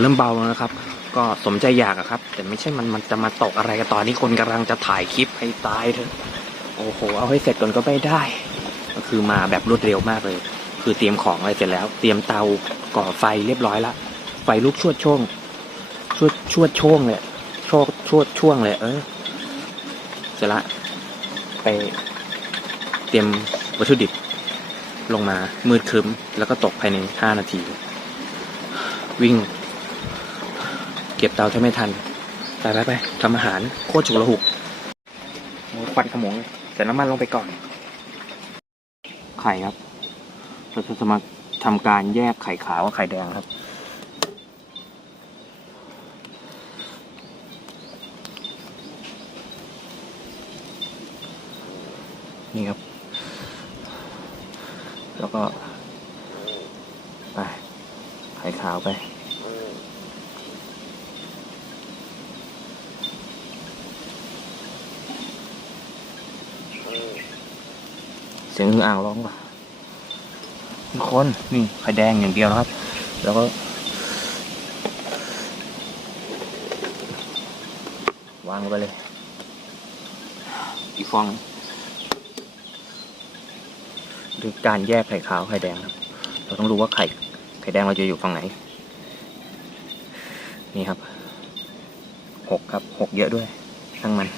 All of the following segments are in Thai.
เริ่มเบาแล้วนะครับ ก็สมใจอยากอะครับ แต่ไม่ใช่มันมันจะมาตกอะไรกันตอนนี้คนกำลังจะถ่ายคลิปให้ตายเถอะโอ้โหเอาให้เสร็จก่อนก็ไม่ได้ ก็คือมาแบบรวดเร็วมากเลย คือเตรียมของอะไรเสร็จแล้ว เตรียมเตาก่อไฟเรียบร้อยละไฟลุกชวดช่วงชวดชวดช่วงเลยชวดชวดช่วงเลยเออเสร็จละไปเตรียมวัตถุดิบลงมามืดครึ้ม แล้วก็ตกภายในห้านาที วิ่ง เก็บเตาถ้าไม่ทัน ไปไปไปทำอาหารโคตรฉุกละหุกควันขมงเลยใส่น้ำมันลงไปก่อน ไข่ครับ เราจะมาทำการแยกไข่ขาวกับไข่แดงครับ นี่ครับ แล้วก็ ไป ไข่ขาวไป เสียงคืออ่างร้องว่ะทุกคนนี่ไข่แดงอย่างเดียวนะครับ แล้วก็ วางลงไปเลย อีกฟองดูการแยกไข่ขาวไข่แดงครับ เราต้องรู้ว่าไข่ไข่แดงเราจะอยู่ฝั่งไหน นี่ครับหกครับหกเยอะด้วยช่างมัน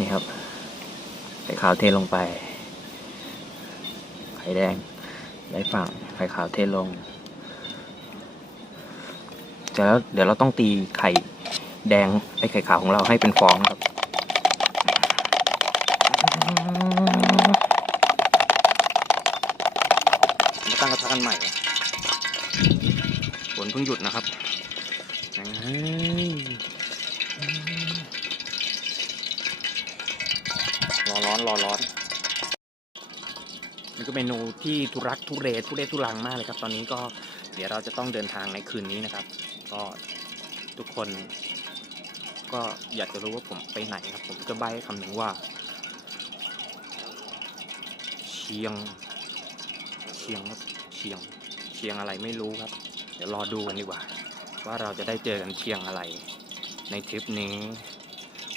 นี่ครับ ข่ขาวเทลงไป ไข่แดงได้ฝั่งไข่ขาวเทลงเสร็จแล้วเดี๋ยวเราต้องตีไข่แดงไอไข่ขาวของเราให้เป็นฟองครับมาตั้งกระทะกันใหม่ฝนเพิ่งหยุดนะครับ ที่ทุรักทุเรศทุเรศทุรังมากเลยครับ ตอนนี้ก็เดี๋ยวเราจะต้องเดินทางในคืนนี้นะครับ ก็ทุกคน ก็อยากจะรู้ว่าผมไปไหนครับ ผมจะใบ้คำหนึ่งว่า เชียง เชียงครับเชียง เชียงอะไรไม่รู้ครับ เดี๋ยวรอดูกันดีกว่า ว่าเราจะได้เจอกันเชียงอะไร ในทริปนี้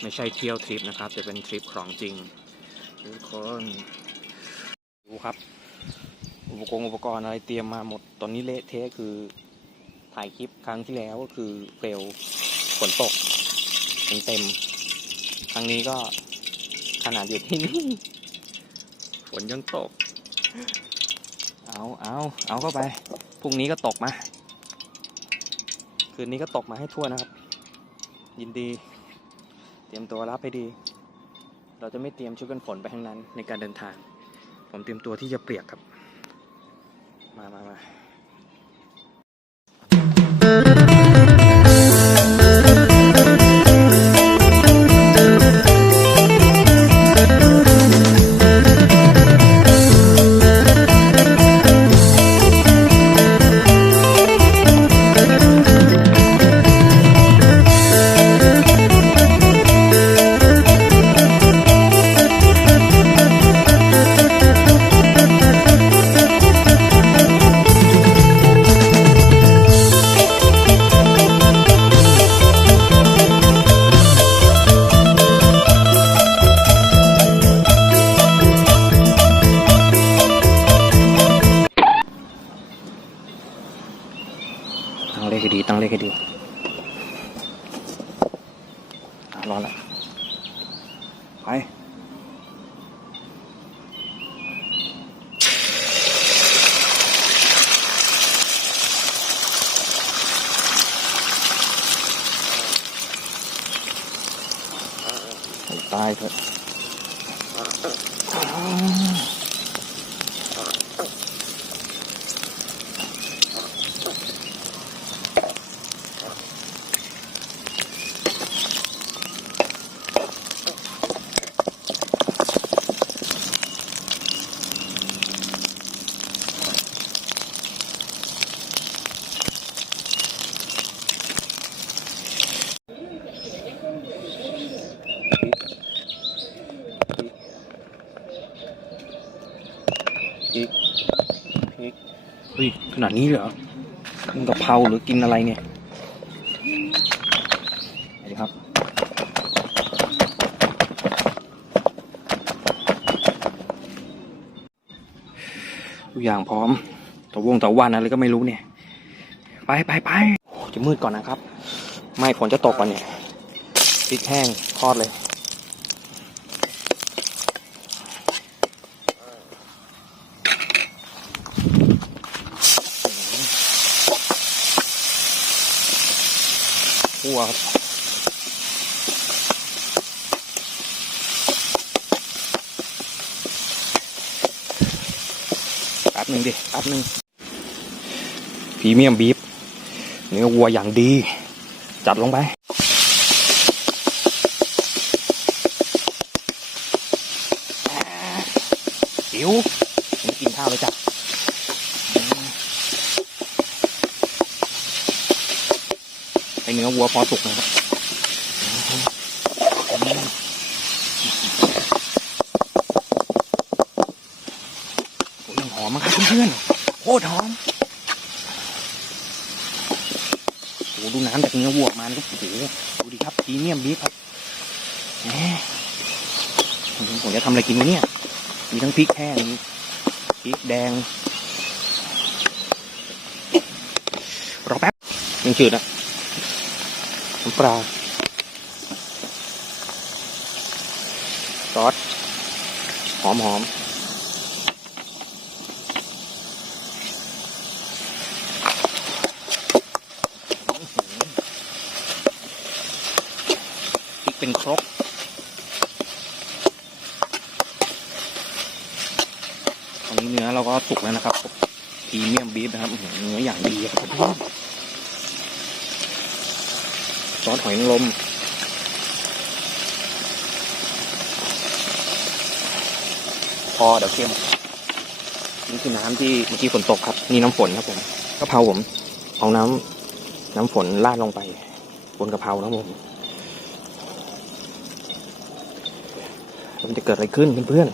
ไม่ใช่เที่ยวทริปนะครับจะเป็นทริปของจริงทุกคนดูครับ อุปกรณ์อุปกรณ์อะไรเตรียมมาหมด ตอนนี้เละเทะคือถ่ายคลิปครั้งที่แล้วก็คือเฟลฝนตกเต็มเต็มๆครั้งนี้ก็ขนาดอยู่ที่นี่ฝนยังตก เอาเอาเอาเข้าไป พรุ่งนี้ก็ตกมา คืนนี้ก็ตกมาให้ทั่วนะครับ ยินดี เตรียมตัวรับให้ดี เราจะไม่เตรียมชุดกันฝนไปทั้งนั้นในการเดินทาง ผมเตรียมตัวที่จะเปียกครับ มาม ให้ตายเถอะพริกพริกเฮ้ย ขนาดนี้เลยเหรอกินกะเพราหรือกินอะไรเนี่ยไปดิครับ ทุกอย่างพร้อมตะวงตะวันอะไรก็ไม่รู้เนี่ย ไปไปไปจะมืดก่อนนะครับ ไม่ฝนจะตกก่อนเนี่ยพริกแห้งทอดเลย แป๊บหนึ่งดิแป๊บหนึ่งพรีเมียมบีฟเนื้อวัวอย่างดี จัดลงไปหิวไม่กินข้าวเลยจ้ะให้เนื้อวัวพอสุกนะครับอืมโอ้ยยังหอมมากครับเพื่อนโคตรหอมโอ้ดูน้ำจากเนื้อวัวมานี่ก็โอ้โหดูดิครับพรีเมียมบีฟครับแหมผมจะทำอะไรกินวะเนี่ย มีทั้งพริกแห้งพริกแดง รอแป๊บยังจืดอะน้ำปลาซอสหอมหอม เป็นครกตอนนี้เนื้อเราก็สุกแล้วนะครับพรีเมียมบีฟนะครับเนื้ออย่างดีครับซอสหอยนางรมพอเดี๋ยวเค็มนี่คือน้ำที่เมื่อกี้ฝนตกครับ นี่น้ำฝนครับผมกะเพราผม เอาน้ำน้ำฝนราดลงไป บนกะเพรานะครับผมแล้ว มันจะเกิดอะไรขึ้นเพื่อน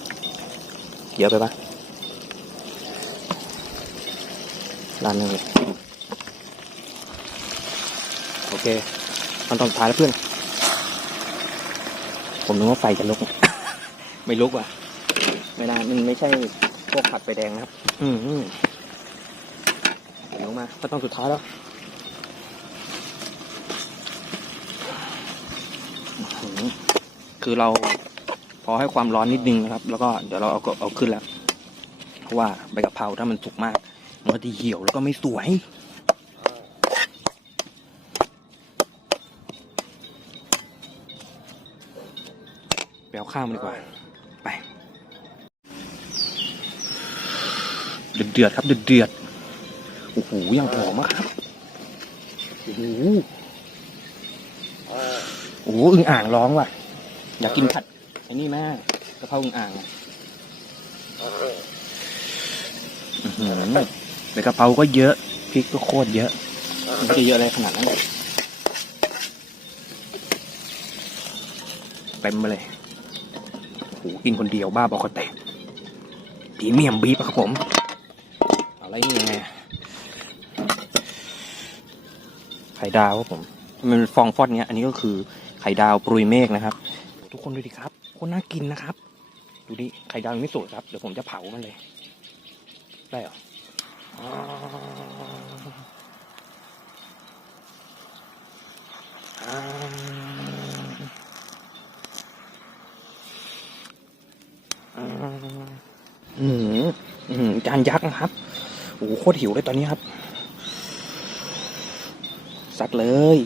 ๆเยอะไปปะร้านหนึงเลยโอเคมันตอนสุดท้ายแล้วเพื่อน ผมนึกว่าไฟจะลุก ไม่ลุกว่ะ ไม่ได้มันไม่ใช่พวกผัดไฟแดงนะครับ อืมอืมเดี๋ยวมาก็ต้องสุดท้ายแล้วอื้อหือ คือเราพอให้ความร้อนนิดนึงนะครับ แล้วก็เดี๋ยวเราเอาเอาขึ้นแล้ว เพราะว่าใบกะเพราถ้ามันสุกมาก มันจะเหี่ยวแล้วก็ไม่สวยไปเอาข้าวมาดีกว่า ไป เดือดเดือดครับเดือดเดือดโอ้โหยังหอมมากครับโอ้โหโอ้โหอึ่งอ่างร้องว่ะ อยากกินผัดไอ้นี่แม่กะเพราอึ่งอ่างอะอื้อหือแต่กะเพราก็เยอะพริกก็โคตรเยอะมันจะเยอะอะไรขนาดนั้นเลยเต็มไปเลยโอ้โหกินคนเดียวบ้าบอกก็แตกพรีเมียมบีฟอะครับผมอะไรนี่ไงไข่ดาวครับผมมันเป็นฟองฟอดเนี้ย อันนี้ก็คือไข่ดาวปรุยเมฆนะครับ ทุกคนดูดิครับโคนน่ากินนะครับ ดูดิไข่ดาวยังไม่สุกครับ เดี๋ยวผมจะเผามันเลย ได้เหรออืมอืมจานยักษ์นะครับโอ้โหโคตรหิวเลยตอนนี้ครับ สัตว์เลย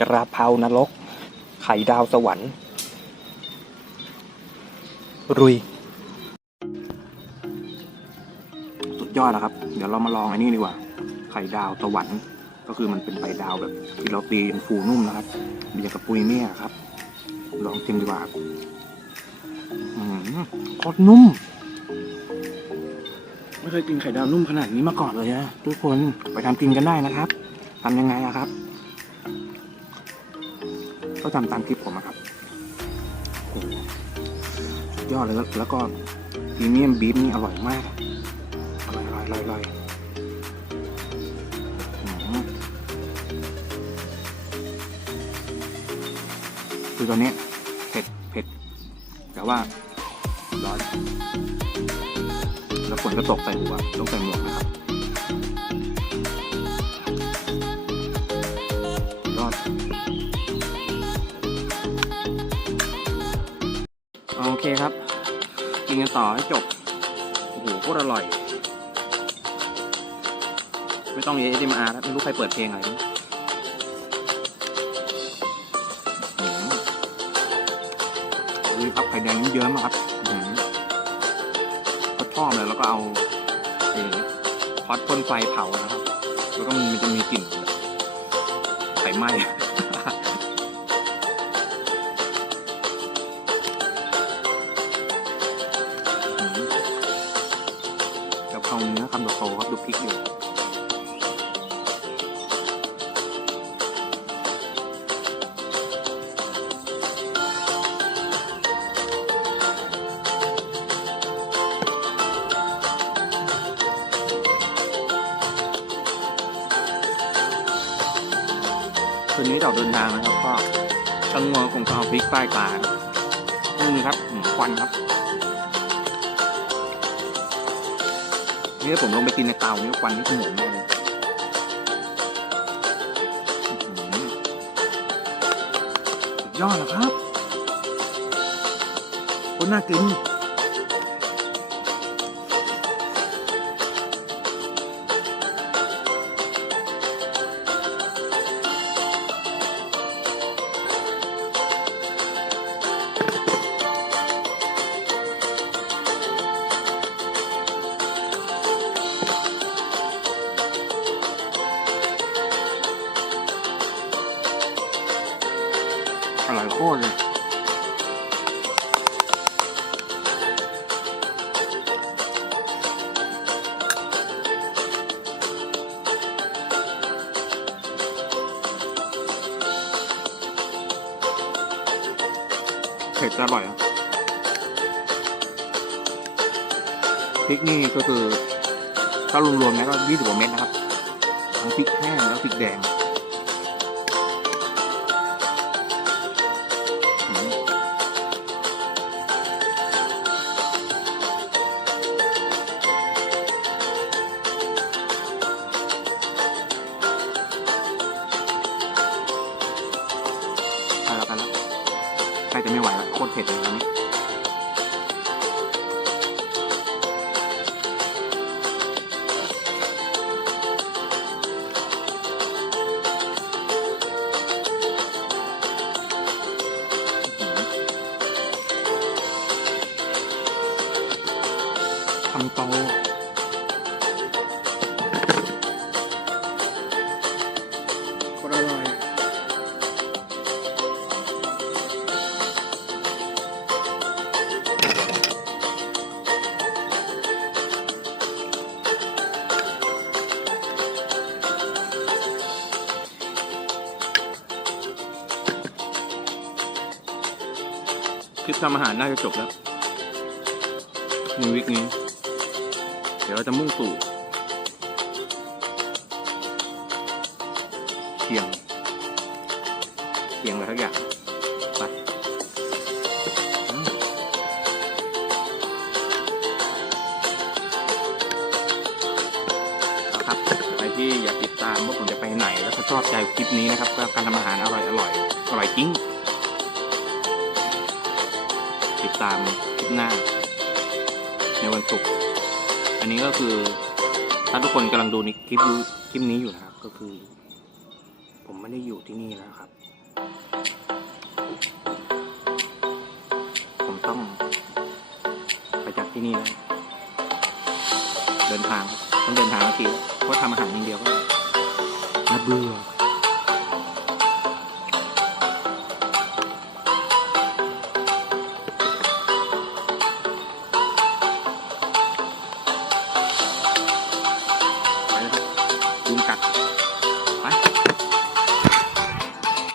กระเพรานรก ไข่ดาวสวรรค์ รุย สุดยอดแล้วครับ เดี๋ยวเรามาลองอันนี้ดีกว่า ไข่ดาวสวรรค์ก็คือมันเป็นไข่ดาวแบบที่เราตีเป็นฟูนุ่มนะครับเบียร์กับปุยเมี่ยครับ ลองชิมดีกว่าอืมโคตรนุ่ม ไม่เคยกินไข่ดาวนุ่มขนาดนี้มาก่อนเลยนะทุกคนไปทำกินกันได้นะครับทำยังไงอะครับก็ทำตามคลิปผมอะครับ ยอดเลยแล้วก็พรีเมียมบีฟนี่อร่อยมากอร่อยอร่อยอร่อยอร่อยคือตอนนี้เผ็ดเผ็ดแต่ว่าร้อนแล้วฝนก็ตกใส่หัวต้องใส่หมวกนะครับ ต่อให้จบ โอ้โหโคตรอร่อย ไม่ต้องเอเดมอาร์แล้วไม่รู้ใครเปิดเพลงอะไรนี่อื้อหือนี่ครับไข่แดงเยิ้มๆอะครับอื้อหือก็ชอบเลยแล้วก็เอาเอพอดพ่นไฟเผานะครับ แล้วก็มันจะมีกลิ่นไฟไหม้ เพราเนื้อคำโตครับดูพริกอยู่คืนนี้เราเดินทางนะครับก็ตังงัวคงจะเอาพริกป้ายตานี่ครับควันครับ นี่ถ้าผมลงไปกินในเตานี่ควันนี่ขโมงแน่เลยยอดเหรอครับคนน่ากิน คตรเลยเผ็ดแต่อร่อยอะพริกนี่ก็คือถ้ารวมๆแล้วก็ยี่สิบกว่าเม็ดนะครับ ทั้งพริกแห้งแล้วพริกแดง ลิปทำอาหารน่าจะจบแล้วในวิกนี้ เดี๋ยวเราจะมุ่งสู่เชียงเชียงอะไรทักอย่างไปอืมเอาครับใครที่อยากติดตามว่าผมจะไปไหน แล้วก็ชอบใจคลิปนี้นะครับก็การทำอาหารอร่อยอร่อยอร่อยจริง ตามคลิปหน้า ในวันศุกร์อันนี้ก็คือ ถ้าทุกคนกำลังดูในคลิปคลิปนี้อยู่นะครับ ก็คือ ผมไม่ได้อยู่ที่นี่แล้วครับ ผมต้องไปจากที่นี่แล้ว